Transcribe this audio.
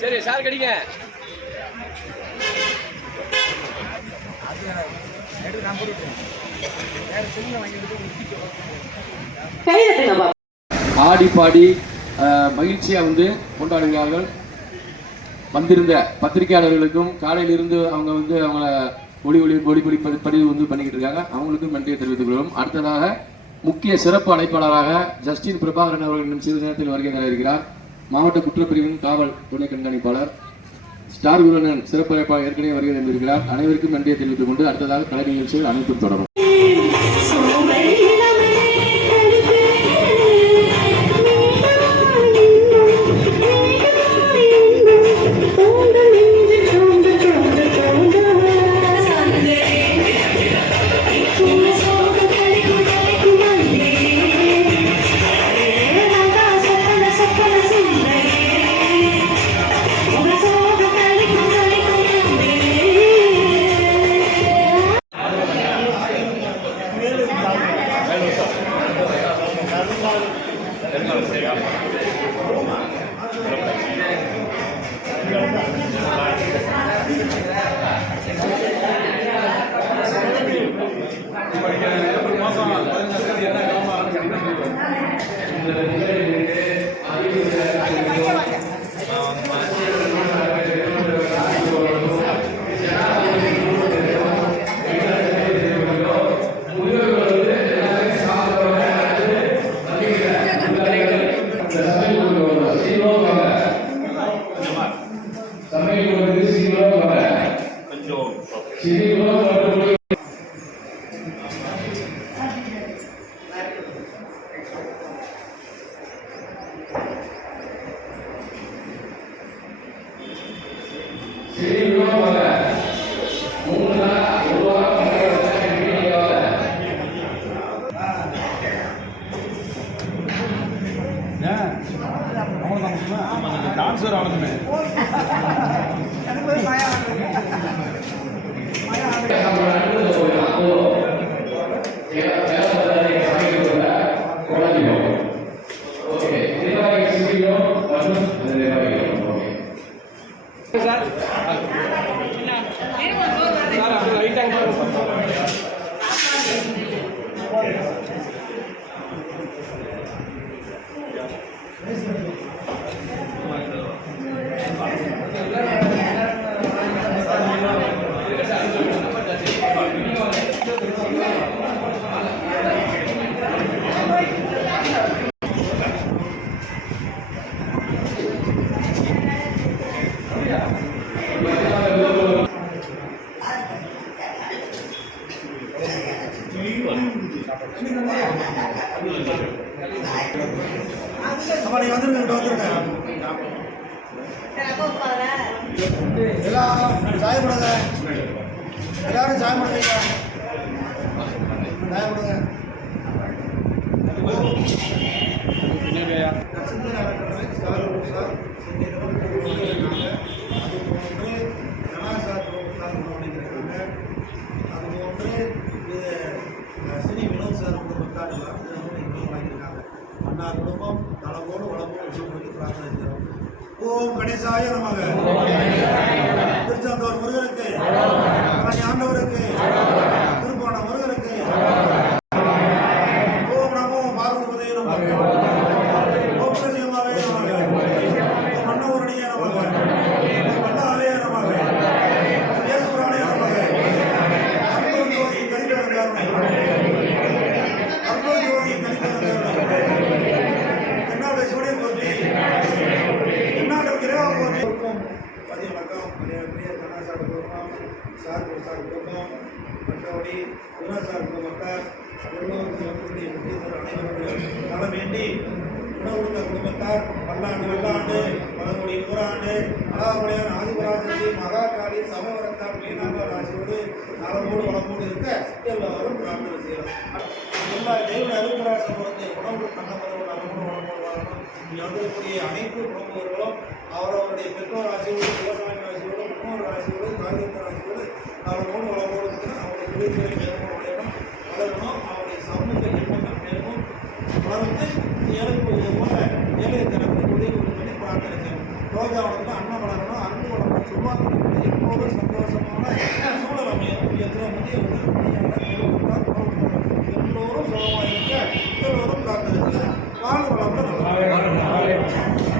சரி சார் கடிங்க. ஆடி பாடி மகிழ்ச்சியா கொண்டாடுகிறார்கள். வந்திருந்த பத்திரிகையாளர்களுக்கும் காலையிலிருந்து அவங்கள ஒளி பதிவு பண்ணிக்கிட்டு இருக்காங்க. அவங்களுக்கும் நன்றியை தெரிவித்துக் கொள்வோம். அடுத்ததாக முக்கிய சிறப்பு அழைப்பாளராக ஜஸ்டின் பிரபாகரன் அவர்கள் இன்னும் சிறிது நேரத்தில் வருகை தர இருக்கிறார். மாவட்ட குற்றப்பிரிவின் காவல் துணை கண்காணிப்பாளர் ஸ்டார் குருவன் சிறப்பு அழைப்பாளர் ஏற்கனவே வருகை தந்திருக்கிறார். அனைவருக்கும் நன்றியை தெரிவித்துக் கொண்டு அடுத்ததாக கலை நிகழ்ச்சிகள் அனைத்தும் தொடரும். எல்லாரும் சாயப்படுங்க, எல்லாரும் சாயப்படுங்க, சாயப்படுங்க. சினி வினோத் சார் வாங்கியிருக்காங்க. அண்ணா குடும்பம் நலமோடு வளமோடு பிரார்த்தனை செய்கிறோம். ஓம் கணேசாய நமக. திருச்செந்தூர் முருகனுக்கு, ஆண்டவருக்கு, திருப்போண முருகனுக்கு. ஓம் நமோ பார்வதிபதே நமக. ஓம் பிரசியமாவே நமக. ஓம் அன்னபூரணியே நமக. ஓம் வல்லாவே நமக. ஓம் இயேசுரானே நமக. அற்புத ஜோதி கலிகரங்காரணை, அற்புத ஜோதி கலிகரங்காரணை, தென்னாடு சிவனை போற்றி, தென்னாடு கிரேவா போற்றி. பதி வணக்கம். பிரிய கண்ணாசார் குடும்பம், சார் குடும்பம், மற்றபடி குணசார் குடும்பத்தார் எல்லோருடைய அனைவருடைய நல வேண்டி உணவுள்ள குடும்பத்தார் பல்லாண்டு வெள்ளாண்டு பலமுடி 100 ஆண்டு அழகாமலையான ஆதிபராசக்தி மகாகாளி சமவரத்தார் மீனாக ராசியோடு நலமோடு வளமோடு இருக்க எல்லாரும் பிரார்த்தனை செய்யலாம். எல்லா தெய்வ அருள்பராசபுரத்தை உணவு கண்ணபுரம் நலமோடு வளமோடு வாழணும். இங்கே வந்திருக்கக்கூடிய அனைத்து குடும்பங்களும் அவரவருடைய பெற்றோர் ராசியோடு, விவசாய ராசியோடு, முன்னோர் ராசியோடு, காகித ராசியோடு நலமோடு வளமோடு இருக்கிற அவருடைய தொழில்களை மேலும் வளரணும், அவருடைய சமூக எண்ணங்கள் மேலும் வளர்ந்து ஏழை போன்ற ஏழை தரப்பு உதவி பண்ணி பிரார்த்தனை செய்யணும். ரோஜா வளர்க்கணும், அன்னம் வளரணும், அன்பு வளர்க்கணும், சும்மா எப்போதும் சந்தோஷமான சூழல் அமையும். முதியவர்கள் எல்லோரும் சுகமாக இருக்க எல்லோரும் காத்திருக்க வாழ்வு வளர்க்க